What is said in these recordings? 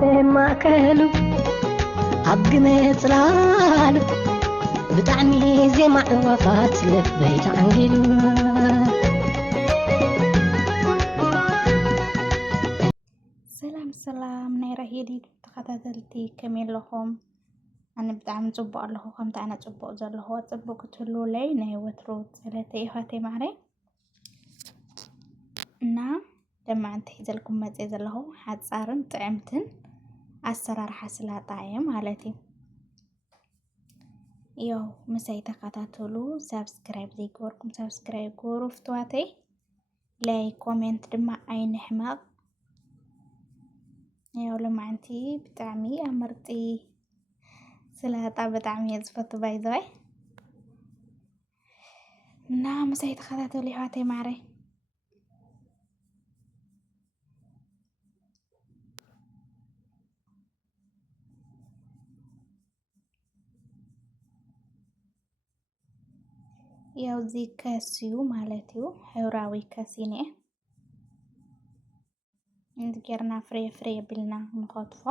ما كلو عبقنا تلالو بتعني زي ما وفات لك بيت عنقلو سلام نيرة هيدي تخطاتلتي كمين لهم أنا بدعم صبق له كم تعنا صبق زل هو صبق كتلو لي نيوترو ثلاثة هاتي معري نا لما انتهي زلكم مزي زله حد صارن طعمتن السرار حسلا طعيم هالتي يو مساي تخطاتلو سبسكرايب زي كوركم سبسكرايب كورو فتواتي لاي كومنت دمع عين حماق يو لما انتي بتعمي أمرتي سلاطة بتعمي يزفت بايزاي نا مساي تخطاتلو هاتي معري ያው እዚህ ከሲዩ ማለት ነው ሕብራዊ ከሲኔ እንድገርና ፍሬ ብልና ንኸትፎ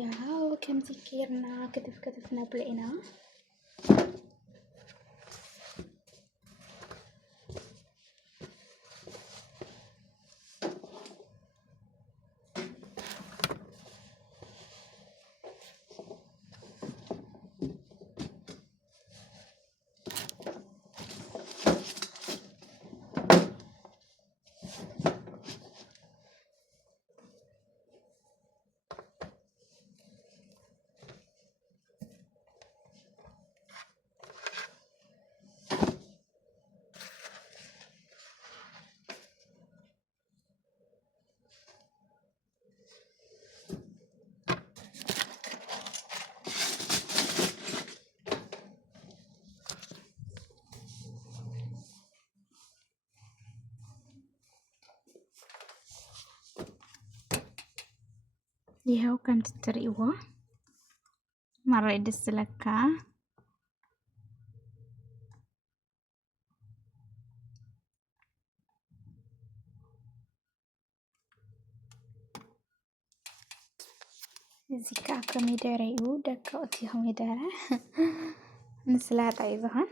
ያው ከምዚ ኬርና ክትፍና ብለኢና ይኸው ከምቲ ትርእይዎ መራይ ደስ ዝለካ እዚህ ከዓ ኮሚደረ እዩ ደቀቅቲ ኮሚደረ ንስላጣ እዩ ዝኮን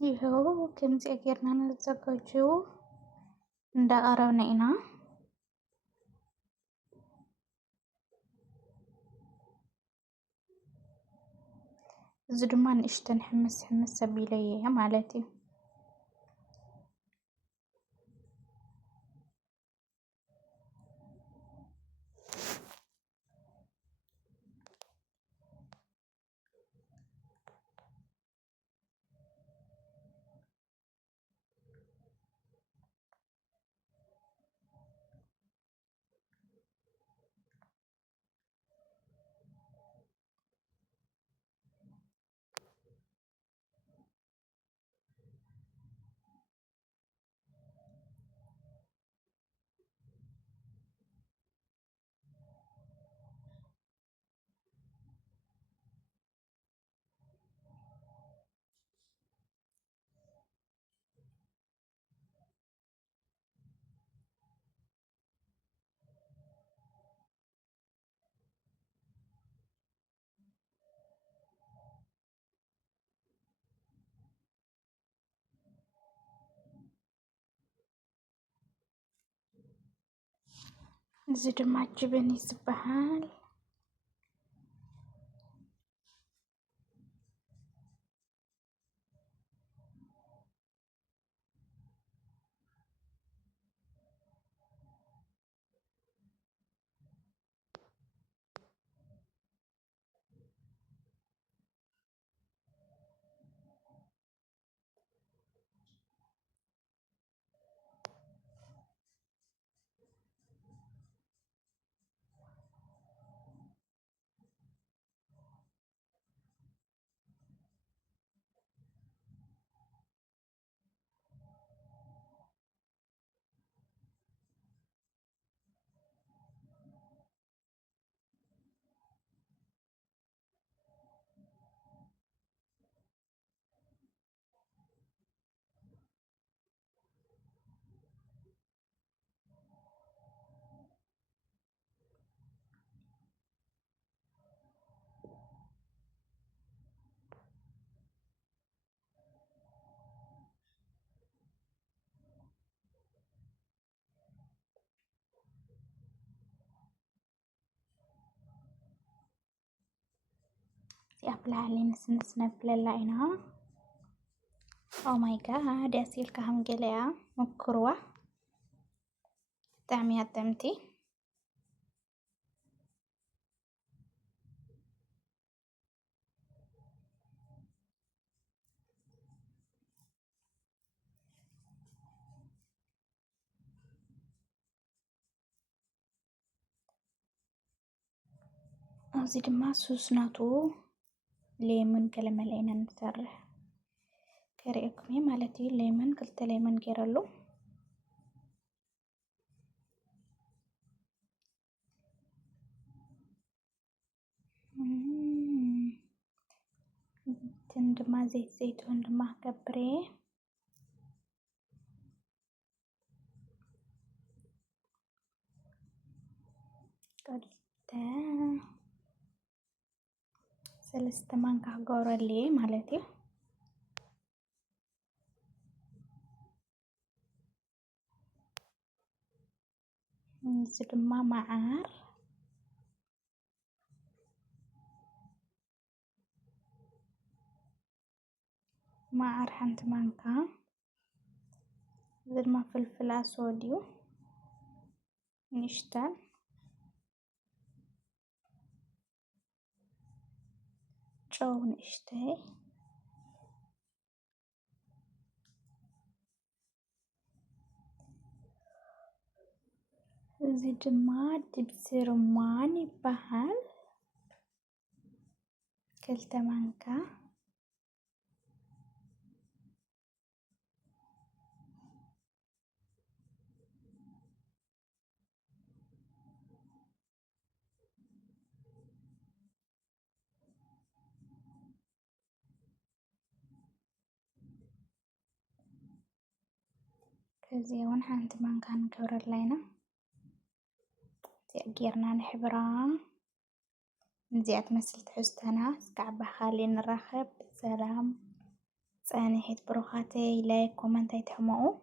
ይኸው ከምዚ ጌርና ንዘጋጅው እንዳቀረብና ኢና እዚ ድማ ንእሽተን ሕምስ ሕምስ ኣቢለ እየ ማለት እዩ። እዚ ድማ ጅብን ይዝበሃል። ኣፕላዓሊ ንስንስ ነብለላ ኢና ኦ ማይ ጋድ ያሲልካ ሃምገለያ መክርዋ ብጣዕሚ እያ ጥዕምቲ። ኣብዚ ድማ ሱስናቱ ሌመን ገለመለ ኢና ንሰርሕ ከሪአኩም እየ ማለት እዩ። ሌመን ክልተ ሌመን ገይረሉ እንትን ድማ ዘይት ዘይቱን ድማ ገብሬ ቀልተ ሰለስተ ማንካ ገውረሊ ማለት እዩ። እዚ ድማ መዓር መዓር ሓንቲ ማንካ። እዚ ድማ ፍልፍል ኣስወድ እዩ ንእሽተን ጨው ንእሽተይ እዚ ድማ ድብሲ ሩማን ይበሃል ክልተ ማንካ። ከዚኣ እውን ሓንቲ ማንካ ንገብረላ ኢና እዚኣ ጌርና ንሕብራ እዚኣ ትመስል ትሕዝቶና እስካዕ ብካሊእ ንራኸብ ሰላም። ፀانحت بروخاتي لايك كومنت يتحمقوا